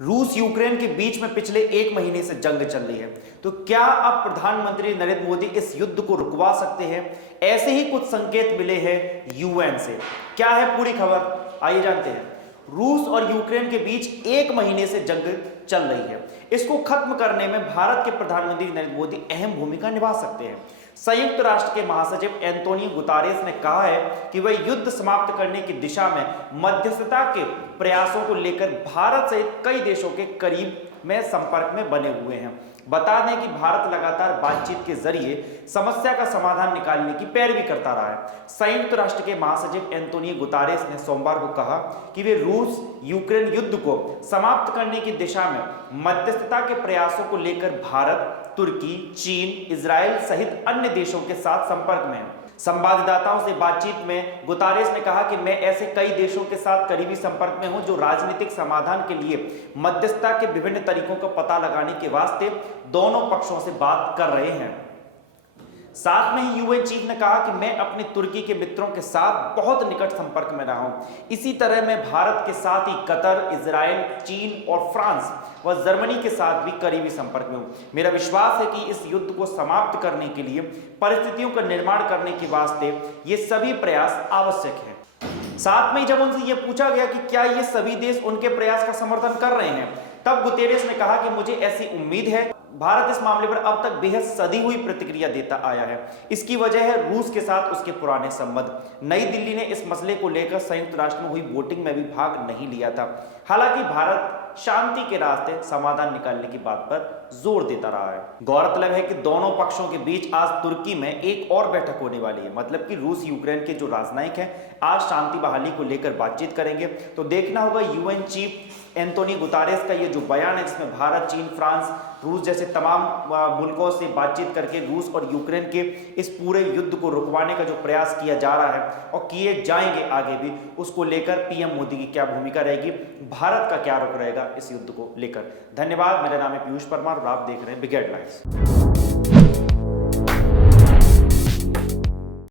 रूस यूक्रेन के बीच में पिछले एक महीने से जंग चल रही है। तो क्या अब प्रधानमंत्री नरेंद्र मोदी इस युद्ध को रुकवा सकते हैं? ऐसे ही कुछ संकेत मिले हैं यूएन से। क्या है पूरी खबर, आइए जानते हैं। रूस और यूक्रेन के बीच एक महीने से जंग चल रही है। इसको खत्म करने में भारत के प्रधानमंत्री नरेंद्र मोदी अहम भूमिका निभा सकते हैं। संयुक्त राष्ट्र के महासचिव एंटोनियो गुतारेस ने कहा है कि वह युद्ध समाप्त करने की दिशा में मध्यस्थता के प्रयासों को लेकर भारत सहित कई देशों के करीब में संपर्क में बने हुए हैं। बता दें कि भारत लगातार बातचीत के जरिए समस्या का समाधान निकालने की पैरवी करता रहा है। संयुक्त राष्ट्र के महासचिव एंटोनियो गुतारेस ने सोमवार को कहा कि वे रूस यूक्रेन युद्ध को समाप्त करने की दिशा में मध्यस्थता के प्रयासों को लेकर भारत, तुर्की, चीन, इजराइल सहित अन्य देशों के साथ संपर्क में हैं। संवाददाताओं से बातचीत में गुतारेस ने कहा कि मैं ऐसे कई देशों के साथ करीबी संपर्क में हूं जो राजनीतिक समाधान के लिए मध्यस्थता के विभिन्न तरीकों का पता लगाने के वास्ते दोनों पक्षों से बात कर रहे हैं। साथ में ही यूएन चीफ ने कहा कि मैं अपने तुर्की के मित्रों के साथ बहुत निकट संपर्क में रहा हूं। इसी तरह मैं भारत के साथ ही कतर, इजराइल, चीन और फ्रांस व जर्मनी के साथ भी करीबी संपर्क में हूं। मेरा विश्वास है कि इस युद्ध को समाप्त करने के लिए परिस्थितियों का निर्माण करने के वास्ते ये सभी प्रयास आवश्यक हैं। साथ में जब उनसे यह पूछा गया कि क्या ये सभी देश उनके प्रयास का समर्थन कर रहे हैं, तब गुतेरेस ने कहा कि मुझे ऐसी उम्मीद है। भारत इस मामले पर अब तक बेहद सधी हुई प्रतिक्रिया देता आया है। इसकी वजह है रूस के साथ उसके पुराने संबंध। नई दिल्ली ने इस मसले को लेकर संयुक्त राष्ट्र में हुई वोटिंग में भी भाग नहीं लिया था। हालांकि भारत शांति के रास्ते समाधान निकालने की बात पर जोर देता रहा है। गौरतलब है कि दोनों पक्षों के बीच आज तुर्की में एक और बैठक होने वाली है। मतलब कि रूस यूक्रेन के जो राजनयिक हैं आज शांति बहाली को लेकर बातचीत करेंगे। तो देखना होगा यूएन चीफ एंटोनियो गुतारेस का ये जो बयान है जिसमें भारत, चीन, फ्रांस, रूस जैसे तमाम मुल्कों से बातचीत करके रूस और यूक्रेन के इस पूरे युद्ध को रुकवाने का जो प्रयास किया जा रहा है और किए जाएंगे आगे भी, उसको लेकर पीएम मोदी की क्या भूमिका रहेगी, भारत का क्या रुख रहेगा इस युद्ध को लेकर। धन्यवाद। मेरा नाम है पीयूष परमार और आप देख रहे हैं बिग हेडलाइंस।